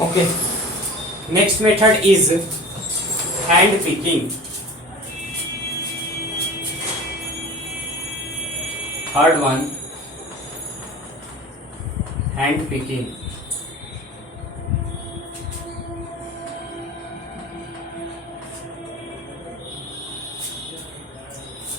Okay. Next method is hand picking. Third one, hand picking.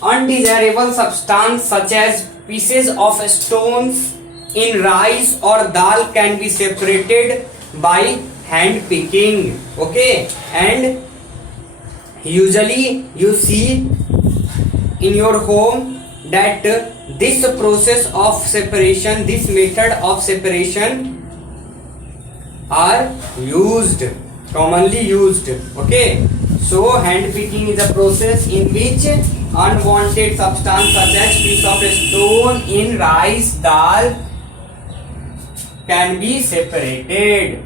Undesirable substance such as pieces of stones in rice or dal can be separated by hand picking. Okay, and usually you see in your home that this process of separation, this method of separation are used, commonly used. Okay, so hand picking is a process in which unwanted substance such as piece of stone in rice, dal can be separated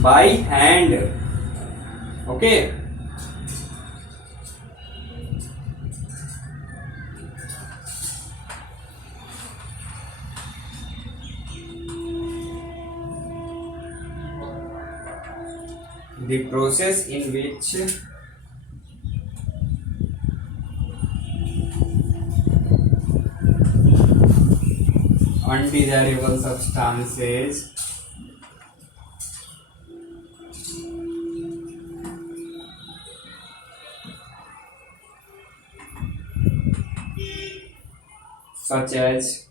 by hand. Okay. The process in which undesirable substances such as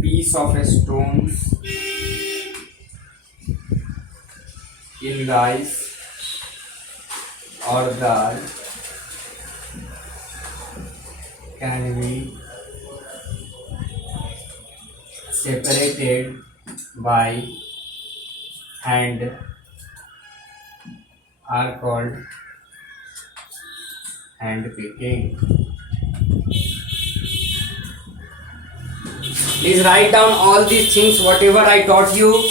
piece of stones in rice or dal can be separated by hand are called hand picking. Please write down all these things whatever I taught you.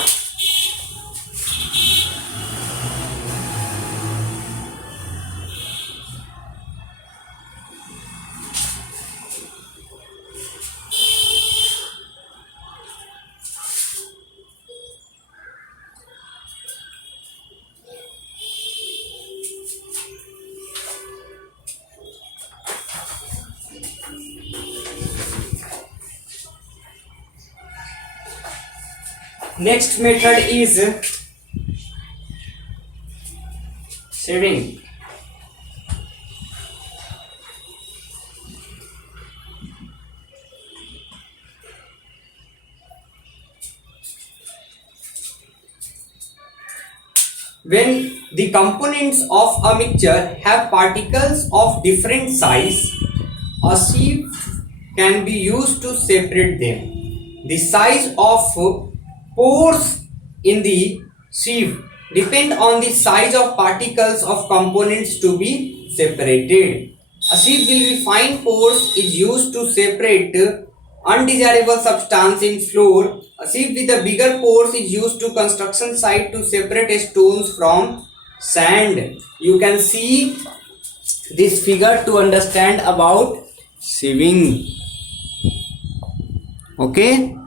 Next method is sieving. When the components of a mixture have particles of different size, a sieve can be used to separate them. The size of pores in the sieve depend on the size of particles of components to be separated. A sieve with fine pores is used to separate undesirable substance in floor. A sieve with a bigger pores is used to construction site to separate stones from sand. You can see this figure to understand about sieving. Okay.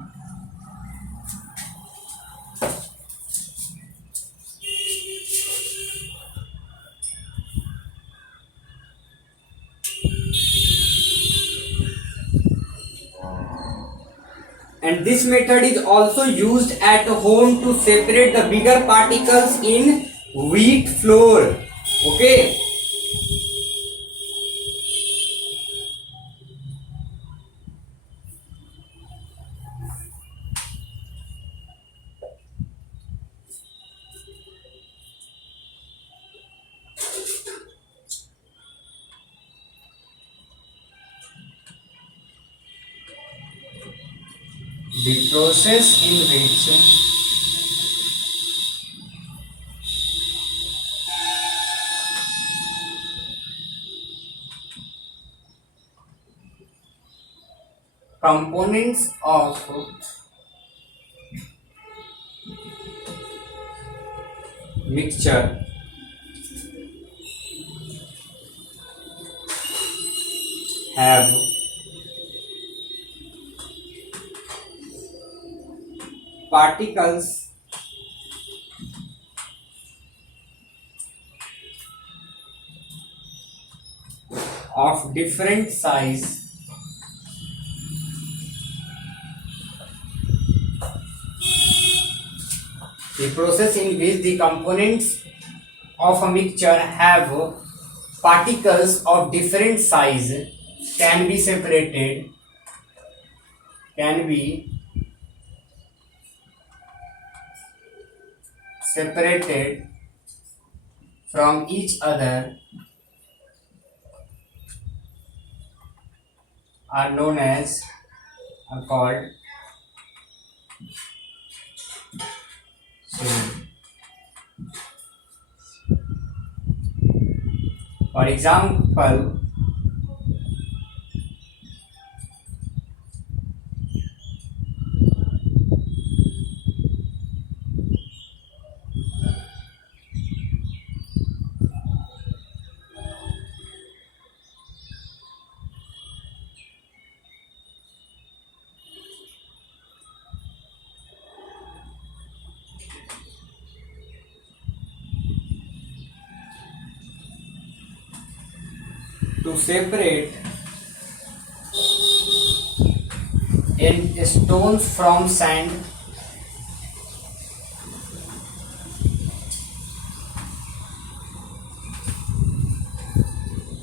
And this method is also used at home to separate the bigger particles in wheat flour. Okay. The process in which components of mixture have particles of different size the process in which the components of a mixture have particles of different size can be separated from each other are known as called synonym. For example, to separate in stones from sand,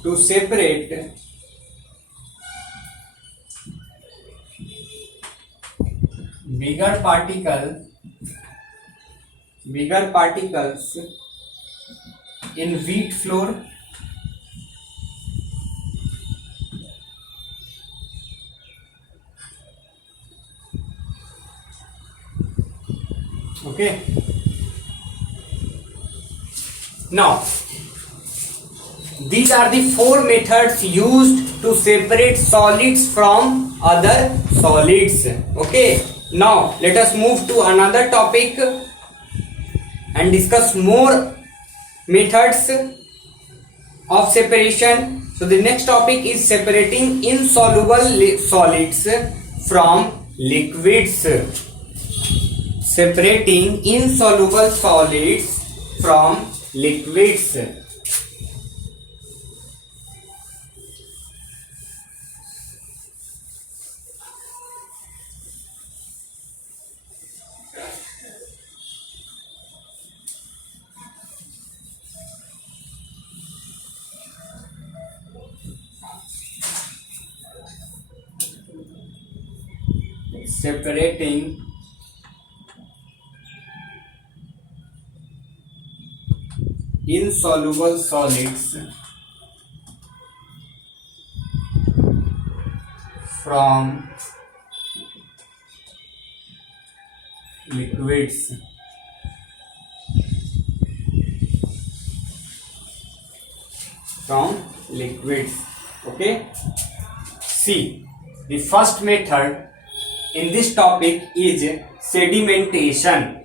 to separate bigger particles in wheat flour, okay. Now these are the four methods used to separate solids from other solids, okay. Now let us move to another topic and discuss more methods of separation. So the next topic is separating insoluble solids from liquids. Separating insoluble solids from liquids. Separating insoluble solids from liquids. Okay. See, the first method in this topic is sedimentation.